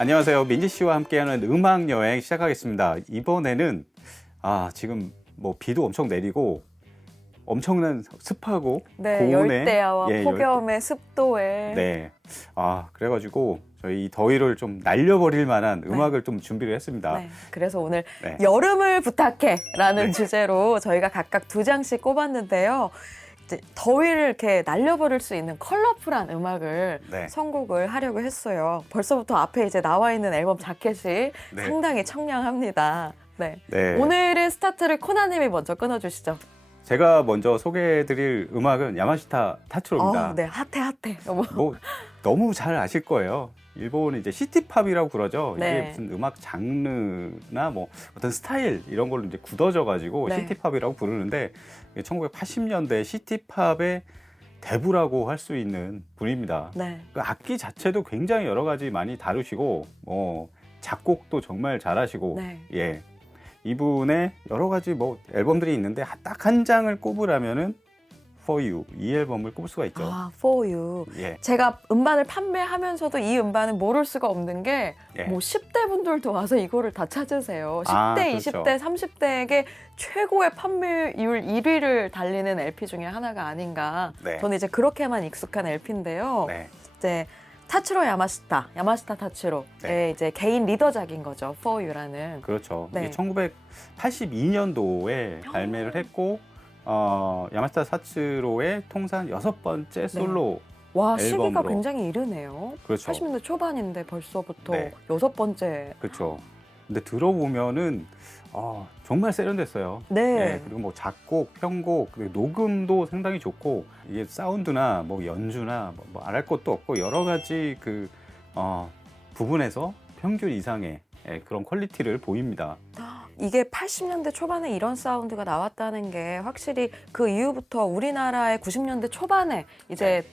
안녕하세요. 민지 씨와 함께하는 음악 여행 시작하겠습니다. 이번에는 지금 뭐 비도 엄청 내리고 엄청난 습하고 네, 고온에 열대야와 예, 폭염의 습도에 네. 그래가지고 저희 이 더위를 좀 날려버릴 만한 음악을 좀 준비를 했습니다. 네, 그래서 오늘 네. 여름을 부탁해라는 주제로 저희가 각각 2장씩 꼽았는데요. 이제 더위를 이렇게 날려버릴 수 있는 컬러풀한 음악을 네. 선곡을 하려고 했어요. 벌써부터 앞에 이제 나와 있는 앨범 자켓이 네. 상당히 청량합니다. 네. 네. 오늘의 스타트를 코나님이 먼저 끊어주시죠. 제가 먼저 소개해드릴 음악은 야마시타 타츠로입니다. 네, 핫해. 뭐 너무 잘 아실 거예요. 일본은 이제 시티팝이라고 그러죠. 네. 이게 무슨 음악 장르나 뭐 어떤 스타일 이런 걸로 이제 굳어져 가지고 네. 시티팝이라고 부르는데 1980년대 시티팝의 대부라고 할 수 있는 분입니다. 네. 그 악기 자체도 굉장히 여러 가지 많이 다루시고 작곡도 정말 잘하시고 네. 예. 이분의 여러 가지 뭐 앨범들이 있는데 딱 한 장을 꼽으라면은 For You 이 앨범을 꼽을 수가 있죠. For You. 예. 제가 음반을 판매하면서도 이 음반은 모를 수가 없는 게 예. 뭐 10대 분들도 와서 이거를 다 찾으세요. 10대, 그렇죠. 20대, 30대에게 최고의 판매율 1위를 달리는 LP 중에 하나가 아닌가. 네. 저는 이제 그렇게만 익숙한 LP인데요. 네. 이제 타츠로 야마시타 타츠로의 네. 이제 개인 리더작인 거죠. For You라는. 그렇죠. 네. 이게 1982년도에 발매를 했고 야마시타 사츠로의 통산 6번째 솔로 와, 시기가 앨범으로. 굉장히 이르네요. 그렇죠. 80년대 초반인데 벌써부터 네. 6번째. 그렇죠. 근데 들어보면은 정말 세련됐어요. 네. 예, 그리고 뭐 작곡, 편곡, 그리고 녹음도 상당히 좋고 이게 사운드나 뭐 연주나 뭐 안 할 것도 없고 여러 가지 그 부분에서 평균 이상의 그런 퀄리티를 보입니다. 이게 80년대 초반에 이런 사운드가 나왔다는 게 확실히 그 이후부터 우리나라의 90년대 초반에 이제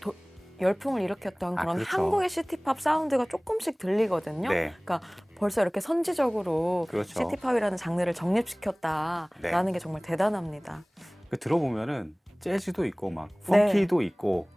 열풍을 일으켰던 그런 그렇죠. 한국의 시티팝 사운드가 조금씩 들리거든요. 네. 그러니까 벌써 이렇게 선지적으로 그렇죠. 시티팝이라는 장르를 정립시켰다라는 네. 게 정말 대단합니다. 들어보면은 재즈도 있고 막 네. 펑키도 있고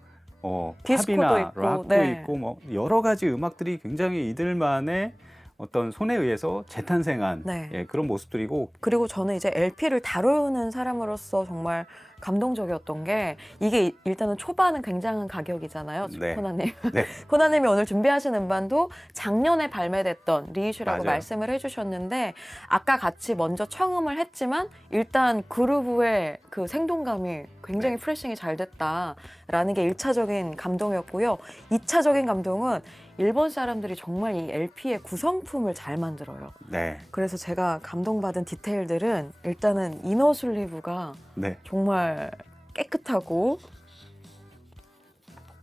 디스코도 팝이나 있고, 락도 네. 있고 뭐 여러 가지 음악들이 굉장히 이들만의 어떤 손에 의해서 재탄생한 네. 그런 모습들이고 그리고 저는 이제 LP를 다루는 사람으로서 정말 감동적이었던 게 이게 일단은 초반은 굉장한 가격이잖아요. 네. 코나님. 네. 코나님이 오늘 준비하신 음반도 작년에 발매됐던 리이슈라고 맞아요. 말씀을 해주셨는데 아까 같이 먼저 청음을 했지만 일단 그루브의 그 생동감이 굉장히 네. 프레싱이 잘 됐다라는 게 1차적인 감동이었고요. 2차적인 감동은 일본 사람들이 정말 이 LP의 구성품을 잘 만들어요. 네. 그래서 제가 감동받은 디테일들은 일단은 이너 슬리브가 네. 정말 깨끗하고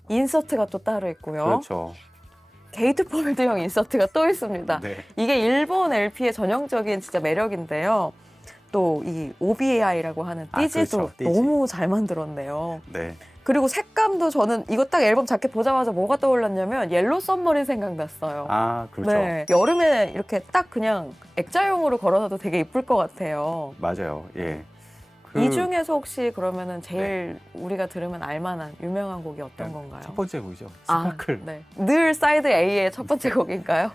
인서트가 또 따로 있고요. 그렇죠. 게이트 폴드형 인서트가 또 있습니다. 네. 이게 일본 LP의 전형적인 진짜 매력인데요. 또 이 OBAI라고 하는 띠지도 그렇죠. 띠지. 너무 잘 만들었네요. 네. 그리고 색감도 저는 이거 딱 앨범 자켓 보자마자 뭐가 떠올랐냐면 옐로우 썸머린 생각났어요. 그렇죠. 네. 여름에 이렇게 딱 그냥 액자용으로 걸어놔도 되게 이쁠 것 같아요. 맞아요. 예. 이 중에서 혹시 그러면은 제일 우리가 들으면 알만한 유명한 곡이 어떤 건가요? 첫 번째 곡이죠. 스파클. 네. 늘 사이드 A의 첫 번째 곡인가요?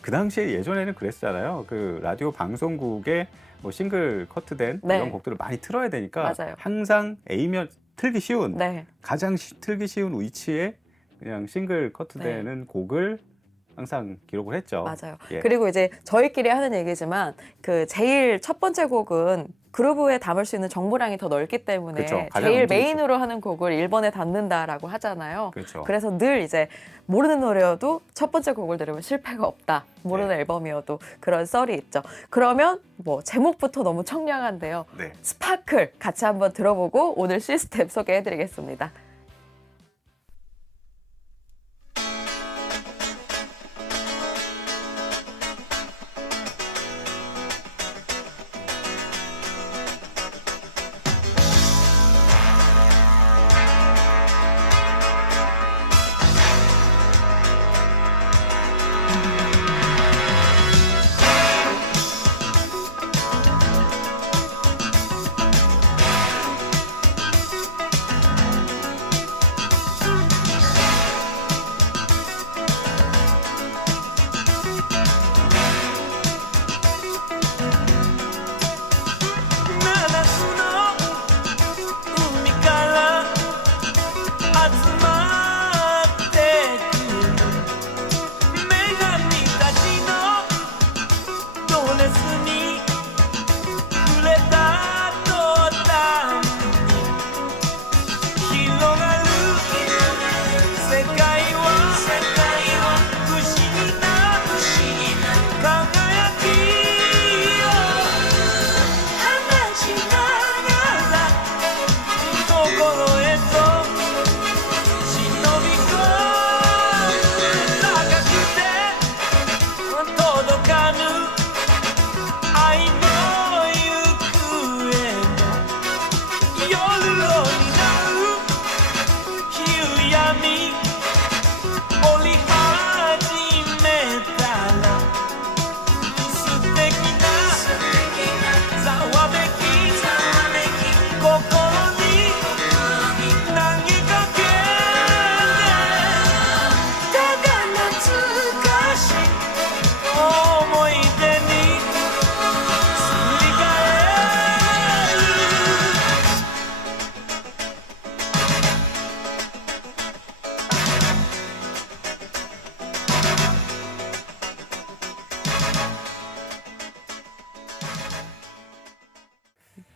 그 당시에 예전에는 그랬잖아요. 그 라디오 방송국에 뭐 싱글 커트된 네. 이런 곡들을 많이 틀어야 되니까 맞아요. 항상 A면 틀기 쉬운 네. 가장 틀기 쉬운 위치에 그냥 싱글 커트되는 곡을 항상 기록을 했죠. 맞아요. 예. 그리고 이제 저희끼리 하는 얘기지만 그 제일 첫 번째 곡은 그루브에 담을 수 있는 정보량이 더 넓기 때문에 그렇죠. 가장 제일 움직이죠. 메인으로 하는 곡을 1번에 담는다라고 하잖아요. 그렇죠. 그래서 늘 이제 모르는 노래여도 첫 번째 곡을 들으면 실패가 없다. 모르는 네. 앨범이어도 그런 썰이 있죠. 그러면 뭐 제목부터 너무 청량한데요. 네. 스파클 같이 한번 들어보고 오늘 시스템 소개해드리겠습니다.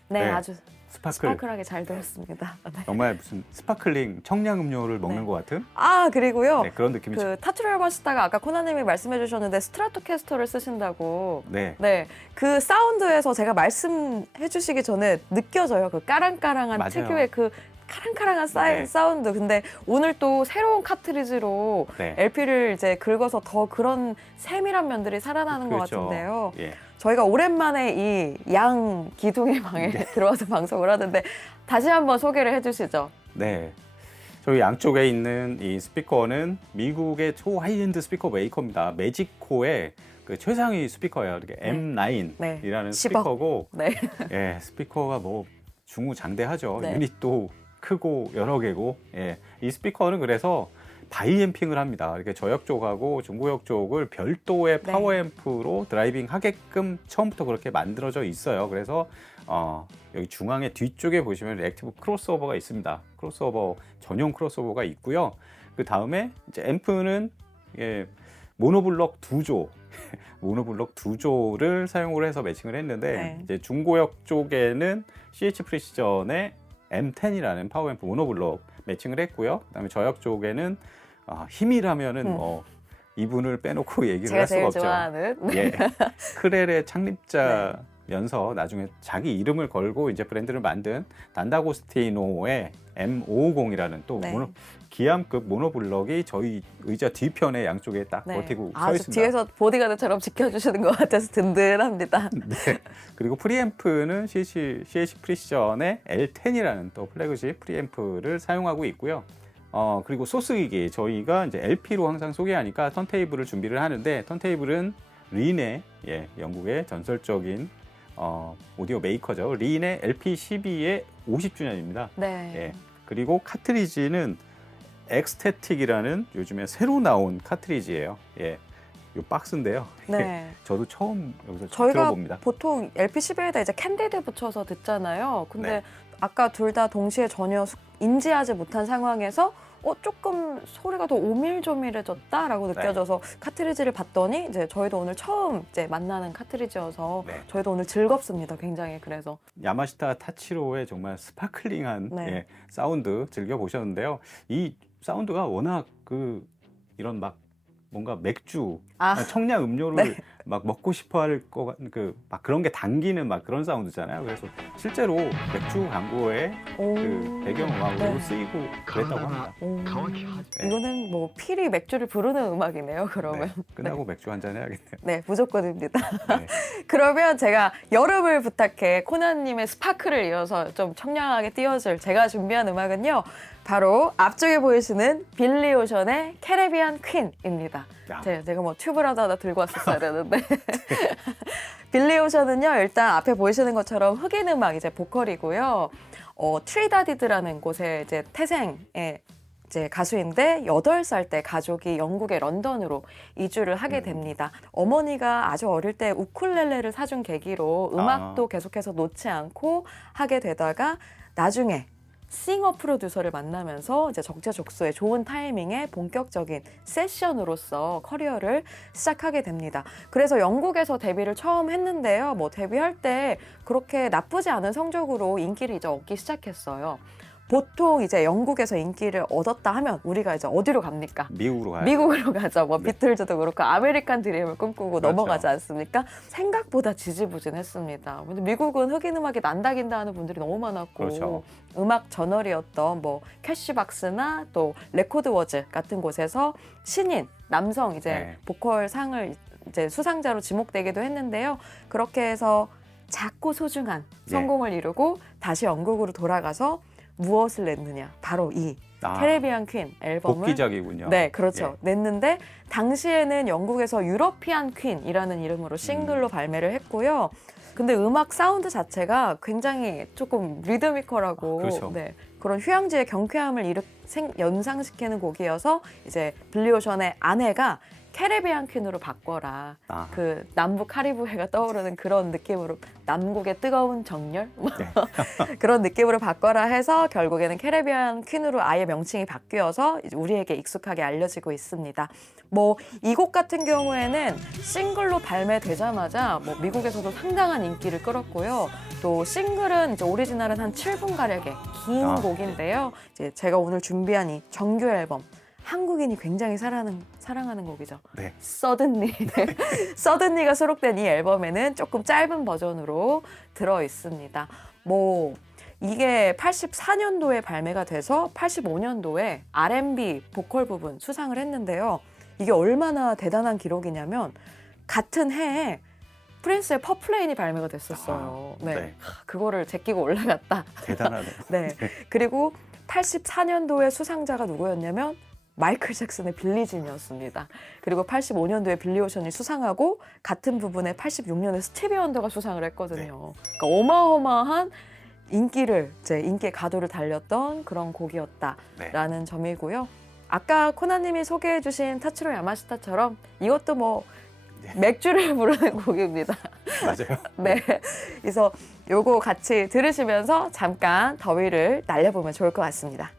네, 네. 아주 스파클. 스파클하게 잘 들었습니다. 네. 정말 무슨 스파클링 청량 음료를 먹는 네. 것 같은 아, 그리고요. 네, 그런 느낌이 그 타투를 해봤다가 아까 코나님이 말씀해 주셨는데 스트라토캐스터를 쓰신다고. 네. 네, 그 사운드에서 제가 말씀해 주시기 전에 느껴져요. 그 까랑까랑한 맞아요. 특유의 그 카랑카랑한 네. 사운드. 근데 오늘 또 새로운 카트리지로 네. LP를 이제 긁어서 더 그런 세밀한 면들이 살아나는 것 그렇죠. 같은데요. 예. 저희가 오랜만에 이 양 기둥의 방에 들어와서 방송을 하는데 다시 한번 소개를 해주시죠. 네. 저희 양쪽에 있는 이 스피커는 미국의 초하이엔드 스피커 메이커입니다. 매직코의 그 최상위 스피커예요. 이렇게 네. M9이라는 10억. 스피커고, 네. 예, 스피커가 뭐 중후장대하죠. 네. 유닛도 크고 여러 개고, 예, 이 스피커는 그래서 바이앰핑을 합니다. 이렇게 저역 쪽하고 중고역 쪽을 별도의 네. 파워앰프로 드라이빙 하게끔 처음부터 그렇게 만들어져 있어요. 그래서 여기 중앙에 뒤쪽에 보시면 액티브 크로스오버가 있습니다. 크로스오버 전용 크로스오버가 있고요. 그 다음에 이제 앰프는 예, 모노블럭 2조 모노블럭 2조를 사용을 해서 매칭을 했는데 네. 이제 중고역 쪽에는 CH 프리시전의 M10이라는 파워앰프 모노블럭 매칭을 했고요. 그다음에 저역 쪽에는 힘이라면은 뭐 이분을 빼놓고 얘기를 제가 할 수가 제일 없죠. 좋아하는. 예, 크렐의 창립자면서 나중에 자기 이름을 걸고 이제 브랜드를 만든 단다고스티노의 M550이라는 또 네. 기암급 모노블럭이 저희 의자 뒤편에 양쪽에 딱 버티고 서 저 있습니다. 뒤에서 보디가드처럼 지켜주시는 것 같아서 든든합니다. 네. 그리고 프리앰프는 CH 프리시전의 L10이라는 또 플래그십 프리앰프를 사용하고 있고요. 그리고 소스기기 저희가 이제 LP로 항상 소개하니까 턴테이블을 준비를 하는데 턴테이블은 린의 영국의 전설적인 오디오 메이커죠. 린의 LP12의 50주년입니다. 네. 예. 그리고 카트리지는 엑스테틱이라는 요즘에 새로 나온 카트리지예요. 예. 요 박스인데요. 네. 저도 처음 여기서 저희가 들어봅니다. 보통 LP11에다 이제 캔디드 붙여서 듣잖아요. 근데 네. 아까 둘 다 동시에 전혀 인지하지 못한 상황에서 조금 소리가 더 오밀조밀해졌다라고 느껴져서 카트리지를 봤더니 이제 저희도 오늘 처음 이제 만나는 카트리지여서 네. 저희도 오늘 즐겁습니다. 굉장히 그래서. 야마시타 타치로의 정말 스파클링한 네. 사운드 즐겨 보셨는데요. 이 사운드가 워낙 이런 막 뭔가 맥주, 청량 음료를 네. 막 먹고 싶어할 막 그런 게 당기는 막 그런 사운드잖아요. 그래서 실제로 맥주 광고에 그 배경음악으로 네. 쓰이고 그랬다고 합니다. 네. 이거는 뭐 필히 맥주를 부르는 음악이네요. 그러면. 네. 끝나고 맥주 한잔 해야겠네요. 네, 무조건입니다. 네. 그러면 제가 여름을 부탁해 코난님의 스파크를 이어서 좀 청량하게 띄워줄 제가 준비한 음악은요. 바로 앞쪽에 보이시는 빌리 오션의 캐리비안 퀸입니다. 제가 뭐 튜브라도 하나 들고 왔었어야 되는데. 빌리 오션은요. 일단 앞에 보이시는 것처럼 흑인 음악 이제 보컬이고요. 트리다디드라는 곳에 이제 태생의 이제 가수인데 8살 때 가족이 영국의 런던으로 이주를 하게 됩니다. 어머니가 아주 어릴 때 우쿨렐레를 사준 계기로 음악도 계속해서 놓지 않고 하게 되다가 나중에 싱어 프로듀서를 만나면서 이제 적재적소에 좋은 타이밍에 본격적인 세션으로서 커리어를 시작하게 됩니다. 그래서 영국에서 데뷔를 처음 했는데요. 뭐 데뷔할 때 그렇게 나쁘지 않은 성적으로 인기를 이제 얻기 시작했어요. 보통 이제 영국에서 인기를 얻었다 하면 우리가 이제 어디로 갑니까? 미국으로 가요. 미국으로 가죠. 뭐 네. 비틀즈도 그렇고 아메리칸 드림을 꿈꾸고 그렇죠. 넘어가지 않습니까? 생각보다 지지부진했습니다. 근데 미국은 흑인 음악이 난다긴다 하는 분들이 너무 많았고 그렇죠. 음악 저널이었던 뭐 캐시박스나 또 레코드워즈 같은 곳에서 신인 남성 이제 네. 보컬 상을 이제 수상자로 지목되기도 했는데요. 그렇게 해서 작고 소중한 성공을 이루고 다시 영국으로 돌아가서 무엇을 냈느냐? 바로 이 캐리비안 퀸 앨범을 복귀작이군요. 네, 그렇죠. 냈는데 당시에는 영국에서 유러피안 퀸이라는 이름으로 싱글로 발매를 했고요. 근데 음악 사운드 자체가 굉장히 조금 리드미컬하고 그렇죠. 네, 그런 휴양지의 경쾌함을 연상시키는 곡이어서 이제 빌리 오션의 아내가 캐리비안 퀸으로 바꿔라. 아. 그 남북 카리브해가 떠오르는 그런 느낌으로 남국의 뜨거운 정열 그런 느낌으로 바꿔라 해서 결국에는 캐리비안 퀸으로 아예 명칭이 바뀌어서 이제 우리에게 익숙하게 알려지고 있습니다. 뭐 이 곡 같은 경우에는 싱글로 발매되자마자 뭐 미국에서도 상당한 인기를 끌었고요. 또 싱글은 이제 오리지널은 한 7분 가량의 긴 아. 곡인데요. 이제 제가 오늘 준비한 이 정규 앨범 한국인이 굉장히 사랑하는 곡이죠. 네. 서든니. 서든니가 수록된 이 앨범에는 조금 짧은 버전으로 들어 있습니다. 뭐 이게 84년도에 발매가 돼서 85년도에 R&B 보컬 부분 수상을 했는데요. 이게 얼마나 대단한 기록이냐면 같은 해에 프린스의 퍼플레인이 발매가 됐었어요. 아, 네. 네. 그거를 제끼고 올라갔다. 대단하네요. 네. 그리고 84년도에 수상자가 누구였냐면 마이클 잭슨의 빌리진이었습니다. 그리고 85년도에 빌리 오션이 수상하고 같은 부분에 86년에 스티비 원더가 수상을 했거든요. 그러니까 어마어마한 인기의 가도를 달렸던 그런 곡이었다라는 점이고요. 아까 코나님이 소개해주신 타츠로 야마시타처럼 이것도 뭐 맥주를 부르는 곡입니다. 맞아요. 네. 그래서 요거 같이 들으시면서 잠깐 더위를 날려보면 좋을 것 같습니다.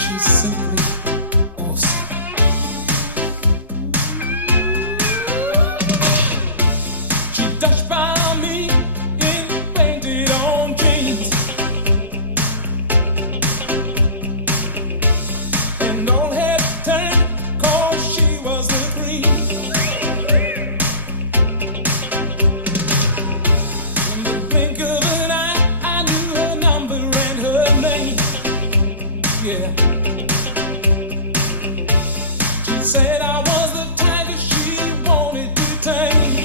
She's simply awesome. She touched by me in painted on jeans and all had turned 'cause she was the queen. In the blink of an eye, I knew her number and her name. Yeah. She said I was the tiger she wanted to tame.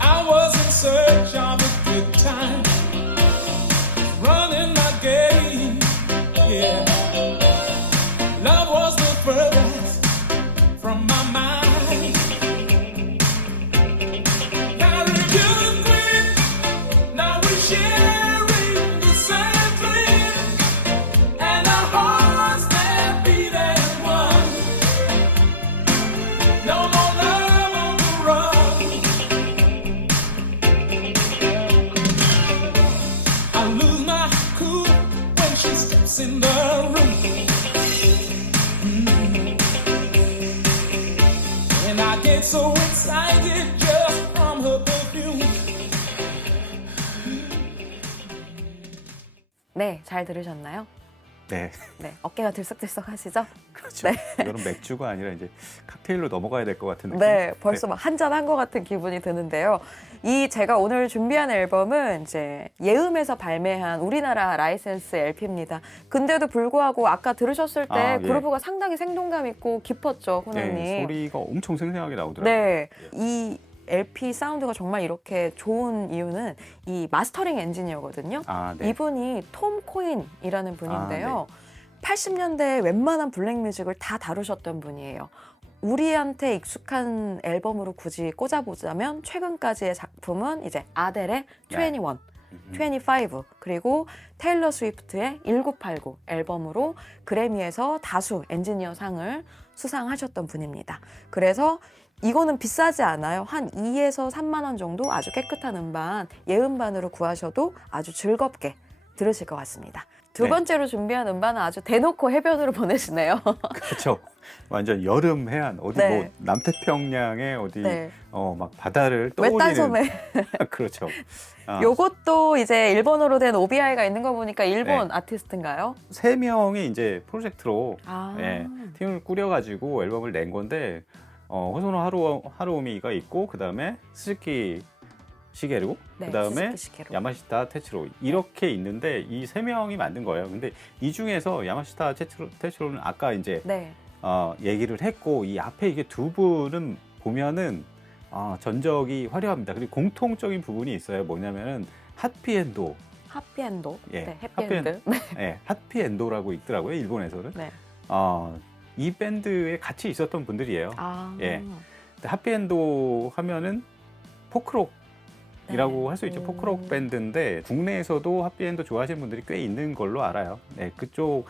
I was in search of a good time, running my game. Yeah. Love was the furthest from my mind. Now reviewing queen, now we sharing the same dream, and our hearts that beat as one. No more love on the run. I lose my cool when she steps in the room. And I get so excited just from her perfume. 네, 잘 들으셨나요? 네. 네, 어깨가 들썩들썩 하시죠? 그렇죠. 네. 이거는 맥주가 아니라 이제 칵테일로 넘어가야 될 것 같은 느낌. 네, 벌써 막 한잔 한 것 같은 기분이 드는데요. 이 제가 오늘 준비한 앨범은 이제 예음에서 발매한 우리나라 라이센스 LP입니다. 근데도 불구하고 아까 들으셨을 때 아, 예. 그루브가 상당히 생동감 있고 깊었죠, 호나님. 네, 소리가 엄청 생생하게 나오더라고요. 네, 이 LP 사운드가 정말 이렇게 좋은 이유는 이 마스터링 엔지니어거든요. 아, 네. 이분이 톰 코인이라는 분인데요. 80년대 웬만한 블랙 뮤직을 다 다루셨던 분이에요. 우리한테 익숙한 앨범으로 굳이 꽂아보자면 최근까지의 작품은 이제 아델의 21, 25 그리고 테일러 스위프트의 1989 앨범으로 그래미에서 다수 엔지니어 상을 수상하셨던 분입니다. 그래서 이거는 비싸지 않아요. 한 2에서 3만 원 정도 아주 깨끗한 음반, 예음반으로 구하셔도 아주 즐겁게 들으실 것 같습니다. 두 네. 번째로 준비한 음반은 아주 대놓고 해변으로 보내시네요. 그렇죠. 완전 여름 해안 어디 네. 뭐 남태평양에 어디 네. 막 바다를 떠올리는 외딴섬에. 그렇죠. 아, 요것도 이제 일본어로 된 OBI가 있는 거 보니까 일본 네. 아티스트인가요? 3명이 이제 프로젝트로 아. 예, 팀을 꾸려가지고 앨범을 낸 건데 호소노 하루오미가 있고 그 다음에 스즈키 시게루, 네, 그 다음에 스즈키 시게루. 야마시타 테츠로 이렇게 있는데 이 3명이 만든 거예요. 근데 이 중에서 야마시타 테츠로는 아까 이제 네. 얘기를 했고 이 앞에 이게 두 분은 보면은 전적이 화려합니다. 그리고 공통적인 부분이 있어요. 뭐냐면은 핫피엔도, 하피엔도. 예, 네, 해피엔드. 네. 예, 핫피엔도라고 있더라고요. 일본에서는. 네. 이 밴드에 같이 있었던 분들이에요. 아. 예. 근데 핫피엔도 하면은 포크록이라고 네. 할 수 있죠. 포크록 밴드인데 국내에서도 핫피엔도 좋아하시는 분들이 꽤 있는 걸로 알아요. 네, 그쪽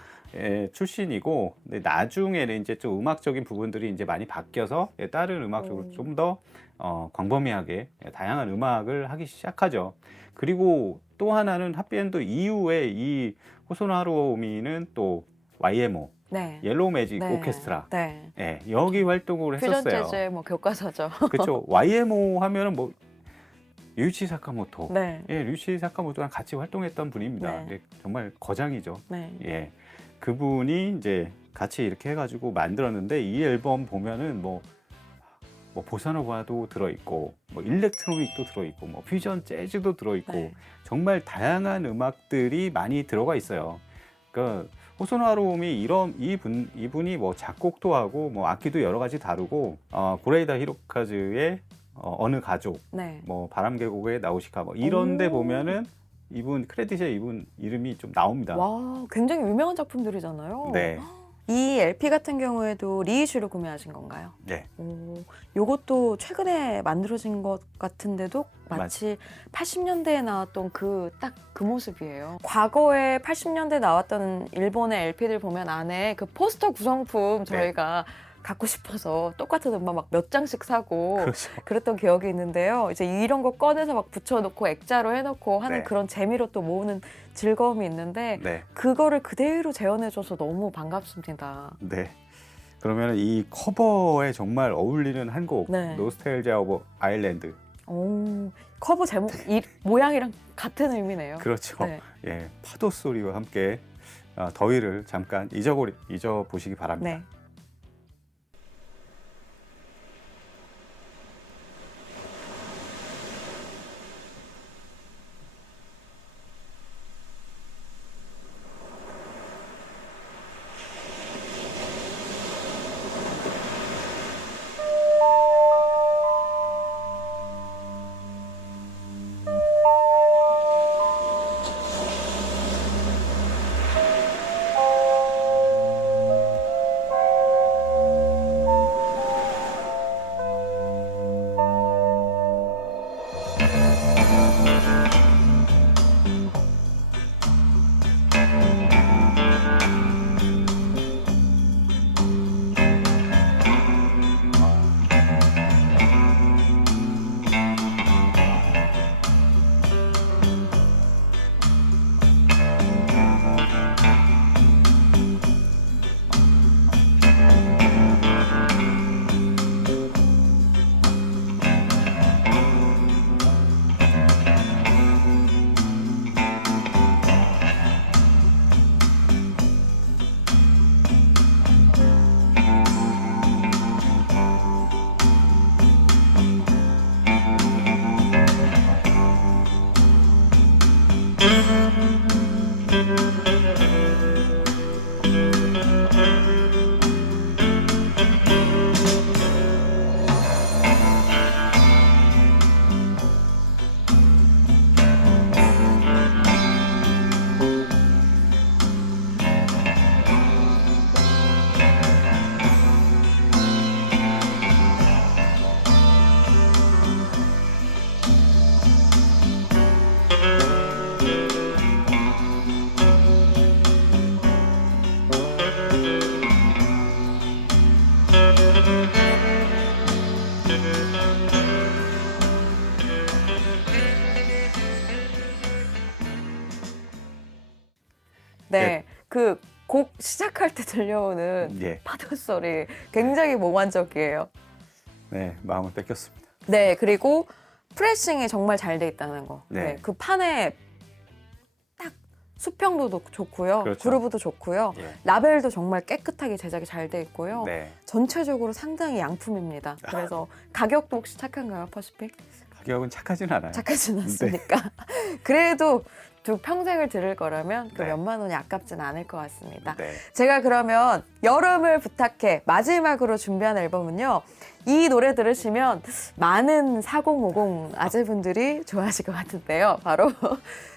출신이고 근데 나중에는 이제 좀 음악적인 부분들이 이제 많이 바뀌어서 다른 음악 쪽으로 좀 더 광범위하게 다양한 음악을 하기 시작하죠. 그리고 또 하나는 핫비엔도 이후에 이 호소노 하루오미는 또 YMO 네. 옐로우 매직 네. 오케스트라 네. 예, 여기 활동을 퓨전 했었어요. 재즈의 뭐 교과서죠. 그렇죠. YMO 하면은 뭐 류이치 사카모토, 네. 예, 류이치 사카모토랑 같이 활동했던 분입니다. 네. 정말 거장이죠. 네. 예, 그분이 이제 같이 이렇게 해가지고 만들었는데 이 앨범 보면은 뭐 보사노바도 들어있고 뭐 일렉트로닉도 들어있고 뭐 퓨전 재즈도 들어있고 네. 정말 다양한 음악들이 많이 들어가 있어요. 그러니까 호소노 하루오미 이분이 뭐 작곡도 하고 뭐 악기도 여러 가지 다루고 고레이다 히로카즈의 어느 가족, 네. 뭐 바람계곡의 나우시카 뭐 이런데 오. 보면은 이분 크레딧에 이분 이름이 좀 나옵니다. 와, 굉장히 유명한 작품들이잖아요. 네, 이 LP 같은 경우에도 리이슈로 구매하신 건가요? 네, 오, 요것도 최근에 만들어진 것 같은데도 마치 80년대에 나왔던 그 딱 그 모습이에요. 과거에 80년대 나왔던 일본의 LP들 보면 안에 그 포스터 구성품 저희가 갖고 싶어서 똑같은 음반 막 몇 장씩 사고 그렇죠. 그랬던 기억이 있는데요. 이제 이런 거 꺼내서 막 붙여놓고 액자로 해놓고 하는 네. 그런 재미로 또 모으는 즐거움이 있는데 네, 그거를 그대로 재현해줘서 너무 반갑습니다. 네. 그러면 이 커버에 정말 어울리는 한 곡, 네. 노스텔지아 오브 아일랜드. 오, 커버 제목 모양이랑 같은 의미네요. 그렇죠. 네. 예, 파도 소리와 함께 더위를 잠깐 잊어보시기 바랍니다. 네. 네, 그 곡 시작할 때 들려오는 예. 파도 소리 굉장히 몽환적이에요. 네, 마음을 뺏겼습니다. 네, 그리고 프레싱이 정말 잘 돼 있다는 거. 네. 네, 그 판에 딱 수평도도 좋고요, 그렇죠. 그루브도 좋고요, 예. 라벨도 정말 깨끗하게 제작이 잘 돼 있고요. 네. 전체적으로 상당히 양품입니다. 그래서 가격도 혹시 착한가요, 퍼시픽? 가격은 착하진 않아요. 착하진 네. 않습니까? 그래도 두 평생을 들을 거라면 그 네. 몇만 원이 아깝진 않을 것 같습니다. 네. 제가 그러면 여름을 부탁해 마지막으로 준비한 앨범은요. 이 노래 들으시면 많은 4050 아재분들이 좋아하실 것 같은데요. 바로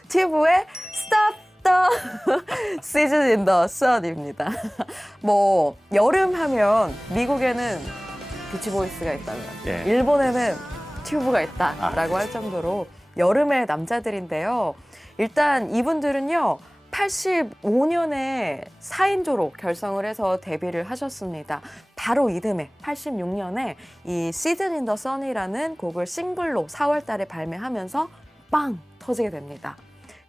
튜브의 Stop the Season in the Sun입니다. 뭐 여름 하면 미국에는 비치보이스가 있다면 예. 일본에는 튜브가 있다라고 할 정도로 여름의 남자들인데요. 일단 이분들은요. 85년에 4인조로 결성을 해서 데뷔를 하셨습니다. 바로 이듬해 86년에 이 Season in the Sun이라는 곡을 싱글로 4월 달에 발매하면서 빵 터지게 됩니다.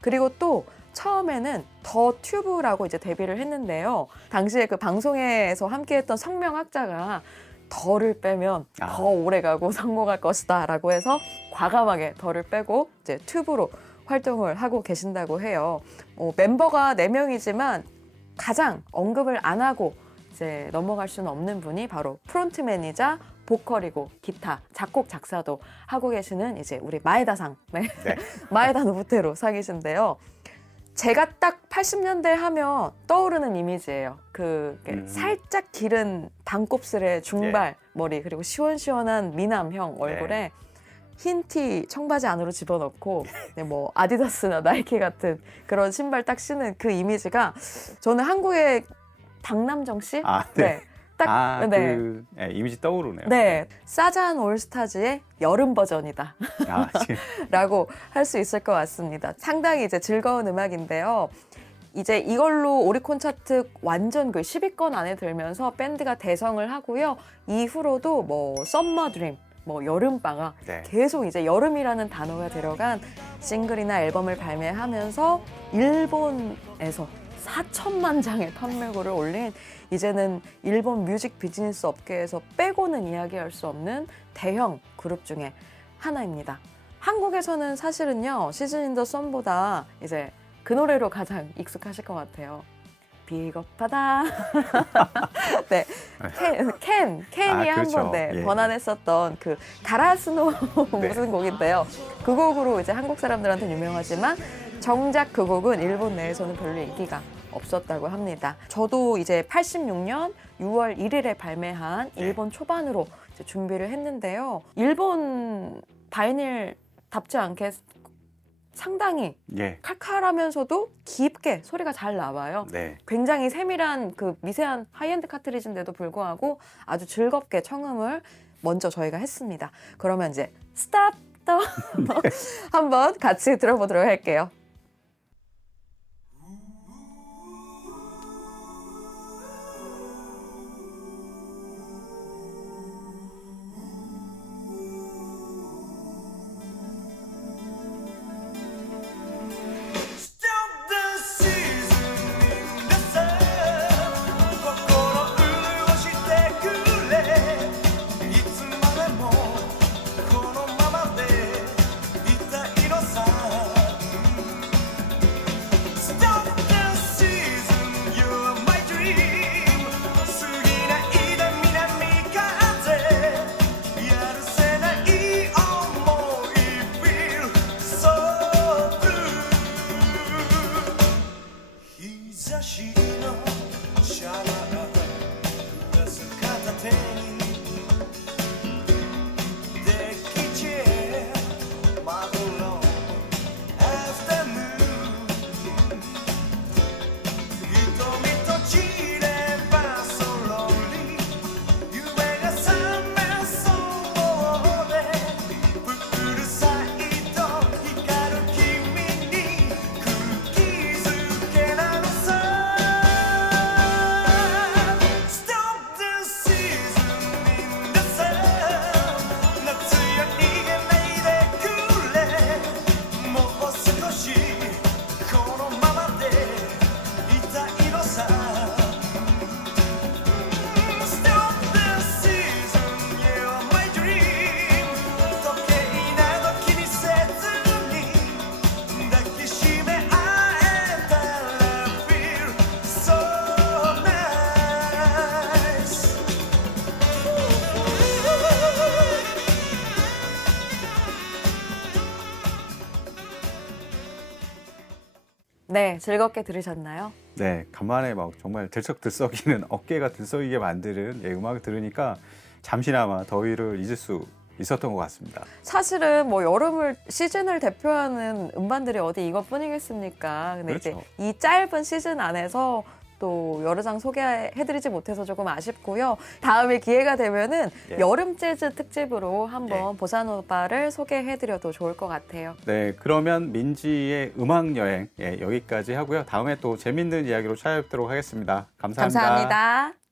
그리고 또 처음에는 더 튜브라고 이제 데뷔를 했는데요. 당시에 그 방송에서 함께했던 성명학자가 덜을 빼면 더 오래 가고 성공할 것이다 라고 해서 과감하게 덜을 빼고 이제 튜브로 활동을 하고 계신다고 해요. 멤버가 4명이지만 가장 언급을 안 하고 이제 넘어갈 수는 없는 분이 바로 프론트맨이자 보컬이고 기타, 작곡, 작사도 하고 계시는 이제 우리 마에다상, 네. 네. 마에다 노부테로 상이신데요. 제가 딱 80년대 하면 떠오르는 이미지예요. 그 살짝 기른 반곱슬의 중발 머리 그리고 시원시원한 미남형 얼굴에 흰 티 청바지 안으로 집어넣고 네, 뭐 아디다스나 나이키 같은 그런 신발 딱 신는 그 이미지가 저는 한국의 박남정 씨? 네. 딱 그 이미지 떠오르네요. 네. 사잔 올스타즈의 여름 버전이다. 지금 라고 할 수 있을 것 같습니다. 상당히 이제 즐거운 음악인데요. 이제 이걸로 오리콘 차트 완전 그 10위권 안에 들면서 밴드가 대성을 하고요. 이후로도 뭐 썸머 드림, 뭐 여름방학 네. 계속 이제 여름이라는 단어가 들어간 싱글이나 앨범을 발매하면서 일본에서 4천만 장의 판매고를 올린 이제는 일본 뮤직 비즈니스 업계에서 빼고는 이야기할 수 없는 대형 그룹 중에 하나입니다. 한국에서는 사실은요, 시즌 인 더 썬보다 이제 그 노래로 가장 익숙하실 것 같아요. 비겁하다. 네, 캔이 그렇죠. 한번 예. 번안했었던 그 가라스노 무슨 곡인데요. 그 곡으로 이제 한국 사람들한테는 유명하지만 정작 그 곡은 일본 내에서는 별로 인기가 없었다고 합니다. 저도 이제 86년 6월 1일에 발매한 일본 초반으로 이제 준비를 했는데요. 일본 바이닐답지 않게 상당히 칼칼하면서도 깊게 소리가 잘 나와요. 네. 굉장히 세밀한 그 미세한 하이엔드 카트리지인데도 불구하고 아주 즐겁게 청음을 먼저 저희가 했습니다. 그러면 이제 스탑 더 한번 같이 들어보도록 할게요. Stop the season in the sun 心潤してくれいつまでもこのままでいたいのさ 네, 즐겁게 들으셨나요? 네, 간만에 막 정말 들썩들썩이는 어깨가 들썩이게 만드는 음악을 들으니까 잠시나마 더위를 잊을 수 있었던 것 같습니다. 사실은 뭐 여름을 시즌을 대표하는 음반들이 어디 이것뿐이겠습니까? 근데 그렇죠. 이제 이 짧은 시즌 안에서 또 여러 장 소개해드리지 못해서 조금 아쉽고요. 다음에 기회가 되면은 예. 여름 재즈 특집으로 한번 보사노바를 소개해드려도 좋을 것 같아요. 네, 그러면 민지의 음악 여행 여기까지 하고요. 다음에 또 재밌는 이야기로 찾아뵙도록 하겠습니다. 감사합니다. 감사합니다.